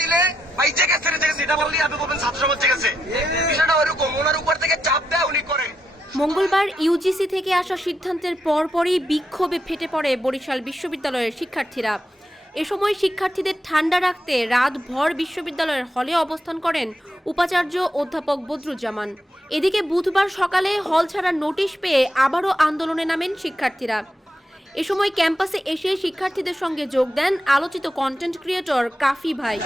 দিলে বাইচে গেছে সেটা বললেই আপনি বলবেন ছাত্র সমাজ গেছে। বিষয়টা ওরকম, ওনার উপর থেকে চাপ দেয় উনি করে। মঙ্গলবার ইউজিসি থেকে আসা সিদ্ধান্তের পরপরই বিক্ষোভে ফেটে পড়ে বরিশাল বিশ্ববিদ্যালয়ের শিক্ষার্থীরা। এ সময় শিক্ষার্থীদের ঠান্ডা রাখতে রাতভর বিশ্ববিদ্যালয়ের হলে অবস্থান করেন উপাচার্য অধ্যাপক বদরুজ্জামান। এদিকে বুধবার সকালে হল ছাড়ার নোটিশ পেয়ে আবারও আন্দোলনে নামেন শিক্ষার্থীরা। এ সময় ক্যাম্পাসে এসে শিক্ষার্থীদের সঙ্গে যোগ দেন আলোচিত কন্টেন্ট ক্রিয়েটর কাফি ভাই।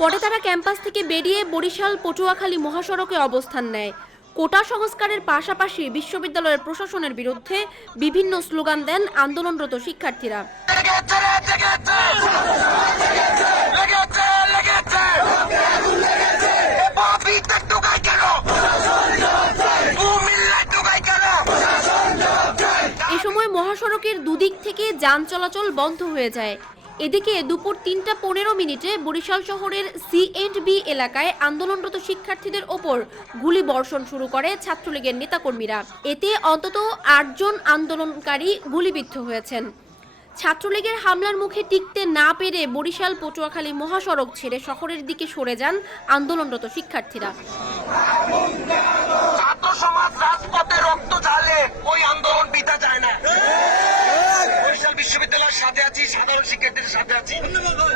পরে তারা ক্যাম্পাস থেকে বেরিয়ে বরিশাল পটুয়াখালী মহাসড়কে অবস্থান নেয়। কোটা সংস্কারের পাশাপাশি বিশ্ববিদ্যালয়ের প্রশাসনের বিরুদ্ধে বিভিন্ন স্লোগান দেন আন্দোলনরত শিক্ষার্থীরা। এ সময় মহাসড়কের দুদিক থেকে যান চলাচল বন্ধ হয়ে যায়। এদিকে দুপুর ৩টা ১৫ বরিশাল শহরের সি&বি এলাকায় আন্দোলনরত শিক্ষার্থীদের ওপর গুলি বর্ষণ শুরু করে ছাত্রলীগের নেতাকর্মীরা। এতে অন্তত ৮ জন আন্দোলনকারী গুলিবিদ্ধ হয়েছেন। ছাত্রলীগের হামলার মুখে টিকতে না পেরে বরিশাল পটুয়াখালী মহাসড়ক ছেড়ে শহরের দিকে সরে যান আন্দোলনরত শিক্ষার্থীরা। ছাত্র সমাজ রাজপথে রক্ত ঢালে, ওই আন্দোলন বিতা যায় না। বরিশাল বিশ্ববিদ্যালয়ের সাথে আছি, সাধারণ শিক্ষার্থীদের সাথে আছি। ধন্যবাদ।